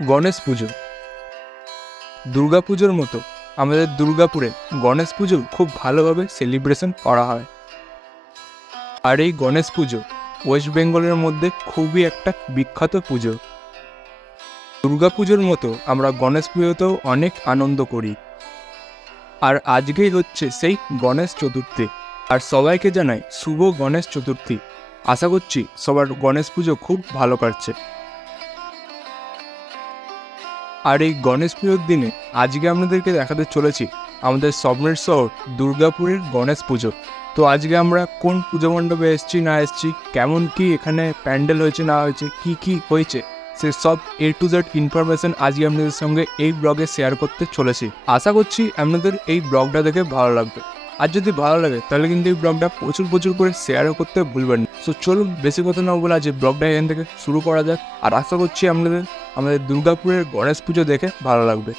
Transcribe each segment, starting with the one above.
গণেশ পুজো। দুর্গাপুজোর মতো আমাদের দুর্গাপুরে গণেশ পুজো খুব ভালোভাবে সেলিব্রেশন করা হয়। আর এই গণেশ পুজো ওয়েস্ট বেঙ্গলের মধ্যে খুবই একটা বিখ্যাত পুজো। দুর্গাপুজোর মতো আমরা গণেশ পুজোতেও অনেক আনন্দ করি। আর আজকেই হচ্ছে সেই গণেশ চতুর্থী। আর সবাইকে জানাই শুভ গণেশ চতুর্থী। আশা করছি সবার গণেশ পুজো খুব ভালো কাটছে। আর এই গণেশ পুজোর দিনে আজকে আপনাদেরকে দেখাতে চলেছি আমাদের স্বপ্নের শহর দুর্গাপুরের গণেশ পুজো। তো আজকে আমরা কোন পুজো মণ্ডপে এসেছি না এসেছি, কেমন কি এখানে প্যান্ডেল হয়েছে না হয়েছে, কি কি হয়েছে, সে সব A to Z ইনফরমেশন আজকে আপনাদের সঙ্গে এই ব্লগে শেয়ার করতে চলেছি। আশা করছি আপনাদের এই ব্লগটা দেখে ভালো লাগবে। আর যদি ভালো লাগে তাহলে কিন্তু এই ব্লগটা প্রচুর করে শেয়ারও করতে ভুলবেন না। সো চলুন বেশি কথা না বলে আজ ব্লগটা এখান থেকে শুরু করা যাক। আর আশা করছি আমাদের দুর্গাপুরের গণেশ পুজো দেখে ভালো লাগবে।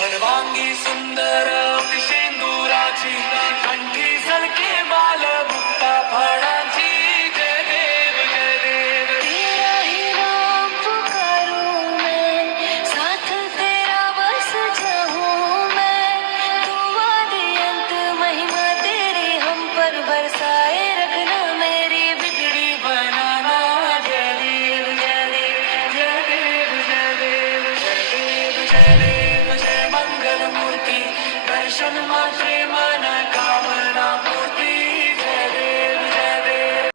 सर्वांगी सुंदर शेंदुराची कंठी सलके बाल मुक्ता फळाची जय देव तेरा ही नाम पुकारूं मैं साथ तेरा बस जाऊं मैं तू आदि अंत महिमा तेरी हम पर बरसाए रखना मेरी बिगड़ी बनाना जय देव जय देव जय देव जय देव जय देव जय देव जय मंगल मूर्ति दर्शन मात्रे मन कामना पूर्ति जय देव जय देव।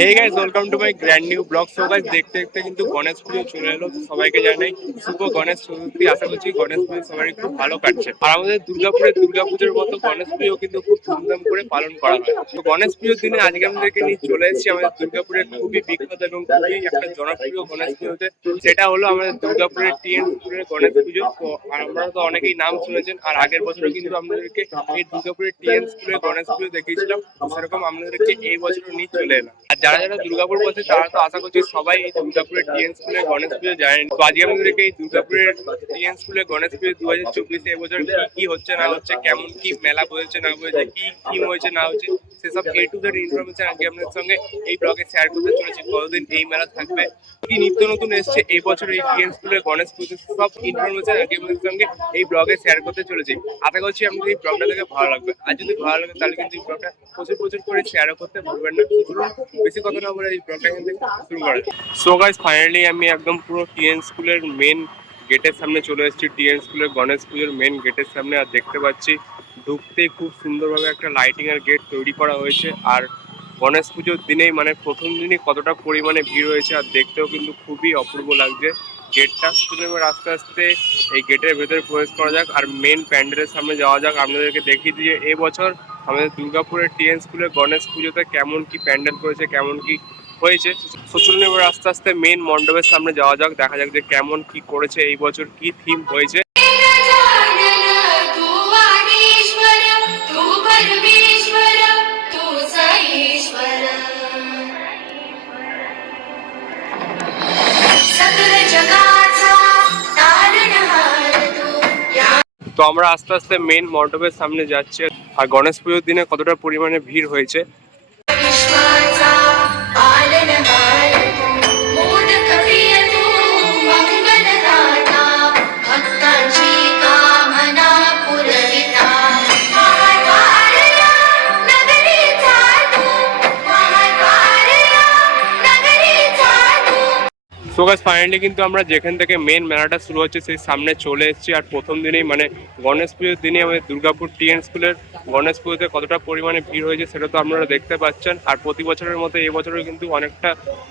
Hey guys, welcome to my brand new vlog. So guys, দেখতে দেখতে কিন্তু গণেশ পুজো চলে এলো। সবাইকে জানাই শুভ গণেশ চতুর্থী। আশা করছি গণেশ পুজো সবারই খুব ভালো কাটছে। আর আমাদের দুর্গাপুরের দুর্গাপুজোর মতো গণেশ পুজো কিন্তু খুব ধুমধাম করে পালন করা হয়। তো গণেশ পুজোর দিনে আজকে আমাদেরকে নিয়ে চলে এসেছি আমাদের দুর্গাপুরের খুবই বিখ্যাত এবং খুবই একটা জনপ্রিয় গণেশ পুজোতে। সেটা হলো আমাদের দুর্গাপুরের TN স্কুলের গণেশ পুজো। তো আপনারা তো অনেকেই নাম শুনেছেন। আর আগের বছরও কিন্তু আপনাদেরকে এই দুর্গাপুরের TN স্কুলের গণেশ পুজো দেখিয়েছিলাম। সেরকম আপনাদেরকে এই বছরও নিয়ে চলে এলাম। আর যারা যারা দুর্গাপুর বসে তারা তো আশা করছি সবাই এই দুর্গাপুরের TN স্কুলের গণেশ পুজো জানেন। তো আজকে আমাদেরকে এই দুর্গাপুরের TN স্কুলের গণেশ পুজো 2024 এবছর কি হচ্ছে না হচ্ছে, কেমন কি মেলা বসেছে না বসেছে, কি থিম হয়েছে না হচ্ছে, সেসব A to Z ইনফরমেশন আজকে আপনাদের সঙ্গে এই ব্লগে শেয়ার করতে চলেছি। কতদিন এই মেলা থাকবে, কি নিত্য নতুন এসছে এই বছর এই TN স্কুলের গণেশ পুজো, সব ইনফরমেশন আজকে আপনাদের সঙ্গে এই ব্লগে শেয়ার করতে চলেছি। আশা করছি আপনাদের এই ব্লগটা দেখে ভালো লাগবে। আর যদি ভালো লাগে তাহলে কিন্তু এই ব্লগটা প্রচুর করে শেয়ারও করতে ভুলবেন না। বেশি কথা না বলে এই ব্লগটা এখান থেকে শুরু করা যায়। সো গাইস, ফাইনালি আমি একদম পুরো TN স্কুলের মেন গেটের সামনে চলে এসেছি। TN স্কুলের গণেশ পুজোর মেন গেটের সামনে। আর দেখতে পাচ্ছি ঢুকতেই খুব সুন্দরভাবে একটা লাইটিং এর গেট তৈরি করা হয়েছে। আর গণেশ পুজোর দিনেই মানে প্রথম দিনই কতটা পরিমাণে ভিড় হয়েছে, আর দেখতেও কিন্তু খুবই অপূর্ব লাগছে গেটটা। এবার আস্তে আস্তে এই গেটের ভেতরে প্রবেশ করা যাক আর মেন প্যান্ডেলের সামনে যাওয়া যাক। আপনাদেরকে দেখিয়ে দিয়ে এবছর আমাদের দুর্গাপুরের TN স্কুলের গণেশ পুজোতে কেমন কি প্যান্ডেল করেছে, কেমন কি হয়েছে। চলুন এবার আস্তে আস্তে মেন মণ্ডপের সামনে যাওয়া যাক, দেখা যাক যে কেমন কি করেছে এই বছর, কি থিম হয়েছে। তো আমরা আস্তে আস্তে মেন মণ্ডপের সামনে যাচ্ছি। আর গণেশ পুজোর দিনে কতটা পরিমাণে ভিড় হয়েছে। সো গাইস, ফাইনালি কিন্তু আমরা যেখান থেকে মেন মেলাটা শুরু হচ্ছে সেই সামনে চলে এসেছি। আর প্রথম দিনেই মানে গণেশ পুজোর দিনে আমাদের দুর্গাপুর TN স্কুলের গণেশ পুজোতে কতটা পরিমাণে ভিড় হয়েছে সেটা তো আপনারা দেখতে পাচ্ছেন। আর প্রতি বছরের মতো এবছরও কিন্তু অনেকটা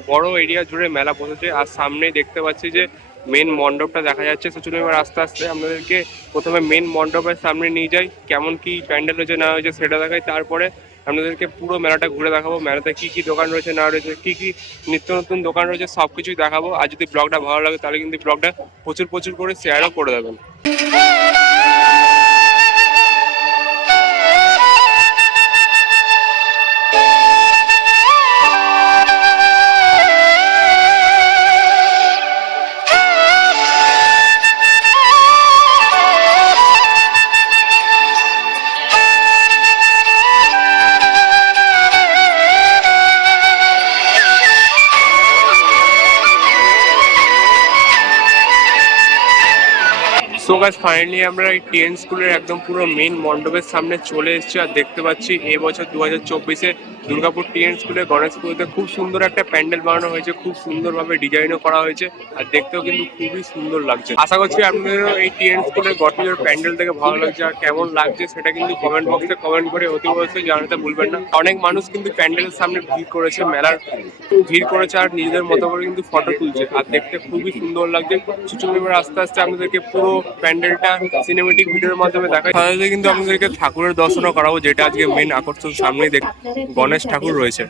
বড় এরিয়া জুড়ে মেলা বসেছে। আর সামনেই দেখতে পাচ্ছি যে মেন মণ্ডপটা দেখা যাচ্ছে। সো চলুন এবার আস্তে আস্তে আপনাদেরকে প্রথমে মেন মণ্ডপের সামনে নিয়ে যাই, কেমন কি প্যান্ডেল হয়েছে না হয়েছে সেটা দেখাই। তারপরে আপনাদেরকে পুরো মেলাটা ঘুরে দেখাবো, মেলাতে কি কি দোকান রয়েছে না রয়েছে, কি কি নিত্য নতুন দোকান রয়েছে, সব কিছুই দেখাবো। আর যদি ব্লগটা ভালো লাগে তাহলে কিন্তু ব্লগটা প্রচুর করে শেয়ারও করে দেবেন। সো গাইস ফাইনালি আমরা এই টিএন স্কুলের একদম পুরো মেইন মণ্ডপের সামনে চলে এসেছি আর দেখতে পাচ্ছি এই বছর 2024-এ দুর্গাপুর টিএন স্কুলে গণেশ পুজোতে খুব সুন্দর একটা প্যান্ডেল বানানো হয়েছে, খুব সুন্দরভাবে ডিজাইনও করা হয়েছে আর দেখতেও কিন্তু খুবই সুন্দর লাগছে। আশা করছি আপনাদেরও এই টিএন স্কুলের গঠনের প্যান্ডেল থেকে ভালো লাগছে আর কেমন লাগছে সেটা কিন্তু কমেন্ট বক্সে কমেন্ট করে অতি অবশ্যই জানাতে ভুলবেন না। অনেক মানুষ কিন্তু প্যান্ডেলের সামনে ভিড় করেছে, মেলার ভিড় করেছে আর নিজেদের মতো করে কিন্তু ফটো তুলছে আর দেখতে খুবই সুন্দর লাগছে। সুযোগ এবার আস্তে আস্তে আপনাদেরকে পুরো প্যান্ডেলটা সিনেমেটিক ভিডিওর মাধ্যমে দেখাই। তাহলে কিন্তু আপনাদেরকে ঠাকুরের দর্শনও করাবো, যেটা আজকে মেন আকর্ষণ। সামনেই গণেশ ঠাকুর রয়েছে।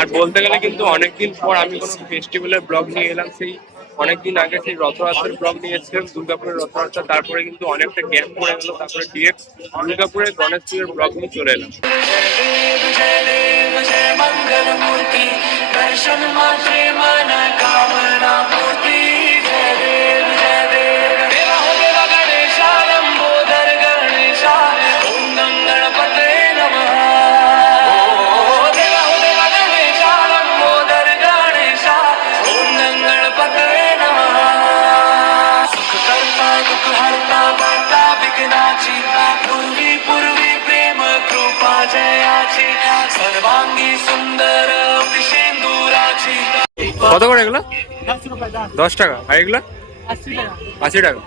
আর বলতে গেলে কিন্তু অনেকদিন পর আমি কোনো ফেস্টিভ্যালের ব্লগ নিয়ে এলাম। সেই অনেকদিন আগে সেই রথযাত্রার ব্লগ নিয়ে এসেছিলাম, দুর্গাপুরের রথযাত্রা। তারপরে কিন্তু অনেকটা গ্যাপ পড়ে গেল, তারপরে ডিরেক্ট দুর্গাপুরের গণেশ পুজোর ব্লগ নিয়ে চলে এলাম। मंगल मूर्ति दर्शन मात्रे मन कामना पूर्ति। जय देव देवा हो देवा गणेशा लंबोदर गणेशा ओम गणपते नमः। देवा हो देवा गणेशा लंबोदर गणेशा ओम गणपते नमः। सुख करता दुख हरता वार्ता विघ्नाची पूर्वी पूर्वी प्रेम कृपा जयाची सर्वांगी सुंदर सिंदूराची। কত করে এগুলো? 10 টাকা। আর এগুলো 80 টাকা।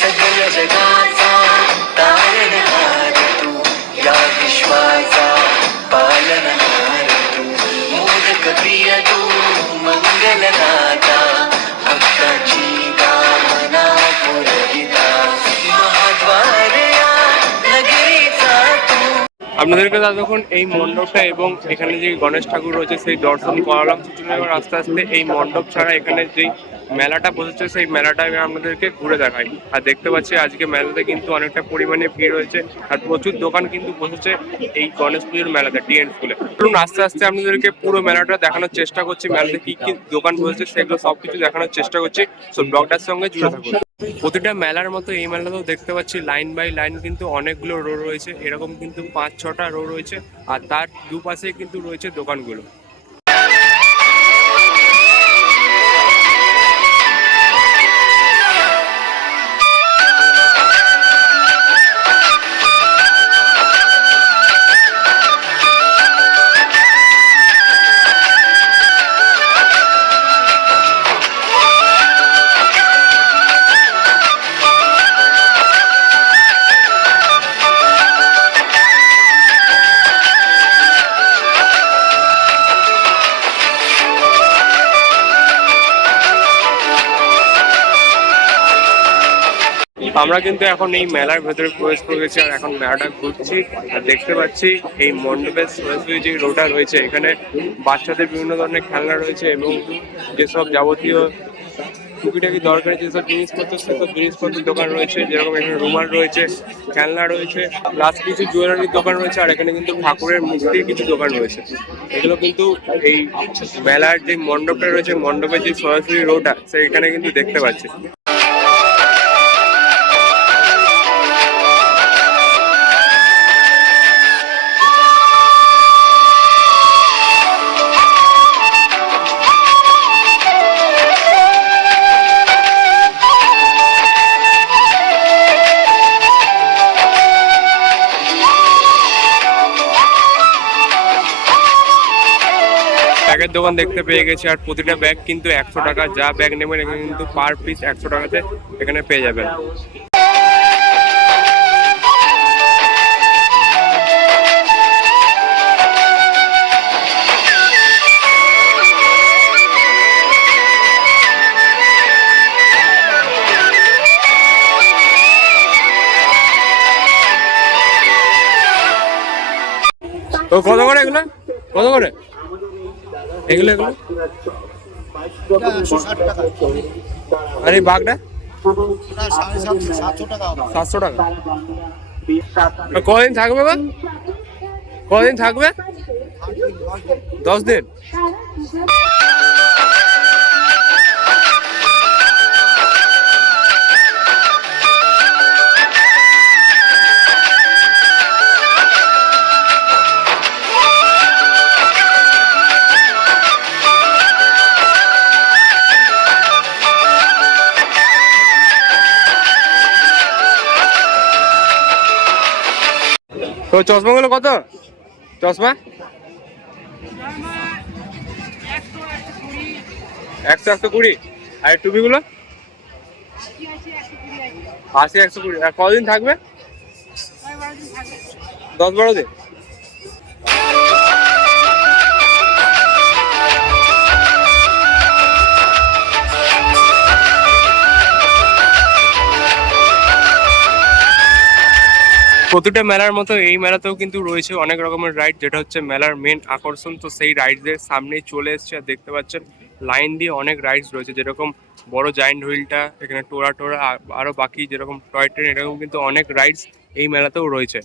सगळ जगाचा तारणहार तू या विश्वाचा पालनहार तू मोदक प्रिय तू मंगलदाता भक्ताची कामना पुरविता महाद्वार या नगरीचा तू। আপনাদেরকে ততক্ষণ এই মণ্ডপটা এবং এখানে যে গণেশ ঠাকুর রয়েছে সেই দর্শন করালাম। এবার আস্তে আস্তে এই মণ্ডপ ছাড়া এখানে যেই মেলাটা বসেছে সেই মেলাটা আমি আপনাদেরকে ঘুরে দেখাই। আর দেখতে পাচ্ছি আজকে মেলাতে কিন্তু অনেকটা পরিমাণে ভিড় হয়েছে আর প্রচুর দোকান কিন্তু বসেছে এই গণেশ পুজোর মেলাতে টিএন স্কুলে। ধরুন আস্তে আস্তে আপনাদেরকে পুরো মেলাটা দেখানোর চেষ্টা করছি, মেলাতে কি কি দোকান বসেছে সেগুলো সবকিছু দেখানোর চেষ্টা করছি। সো ব্লগটার সঙ্গে জুড়ে থাকুন। প্রতিটা মেলার মতো এই মেলাতেও দেখতে পাচ্ছি লাইন বাই লাইন কিন্তু অনেকগুলো রো রয়েছে, এরকম কিন্তু 5-6টা রো রয়েছে আর তার দুপাশে কিন্তু রয়েছে দোকানগুলো। আমরা কিন্তু এখন এই মেলার ভেতরে প্রবেশ করে গেছি আর এখন মেলাটা ঘুরছি আর দেখতে পাচ্ছি এই মণ্ডপের সরাসরি যে রোডটা রয়েছে এখানে বাচ্চাদের বিভিন্ন ধরনের খেলনা রয়েছে এবং যেসব যাবতীয় টুকিটাকি দরকারি যেসব জিনিসপত্র সেসব জিনিসপত্রের দোকান রয়েছে, যেরকম এখানে রুমাল রয়েছে, খেলনা রয়েছে, প্লাস কিছু জুয়েলারির দোকান রয়েছে আর এখানে কিন্তু ঠাকুরের মূর্তির কিছু দোকান রয়েছে। এগুলো কিন্তু এই মেলার যে মণ্ডপটা রয়েছে মণ্ডপের যে সরাসরি রোডটা সেইখানে কিন্তু দেখতে পাচ্ছি। ব্যাগের দোকান দেখতে পেয়ে গেছি আর প্রতিটা ব্যাগ কিন্তু 100 টাকা। যা ব্যাগ নেবেন এখানে কিন্তু পার পিস 100 টাকাতে এখানে পেয়ে যাবেন। তো কত করে এগুলো? কত করে এগুলো? এগুলো আর এই বাঘটা 700 টাকা। কদিন থাকবে বা? কদিন থাকবে? 10 দিন। তো চশমাগুলো কত? চশমা 100-120। আর টুপিগুলো 80-120। আর কদিন থাকবে? 10-12 দিন। প্রতিটা মেলার মতো এই মেলাতেও কিন্তু রয়েছে অনেক রকমের রাইড, যেটা হচ্ছে মেলার মেন আকর্ষণ। তো সেই রাইডসদের সামনেই চলে এসছে, আর দেখতে পাচ্ছেন লাইন দিয়ে অনেক রাইডস রয়েছে, যেরকম বড় জায়ান্ট হুইলটা, এখানে টোরা টোরা, আরো বাকি যেরকম টয় ট্রেন, এরকম কিন্তু অনেক রাইডস এই মেলাতেও রয়েছে।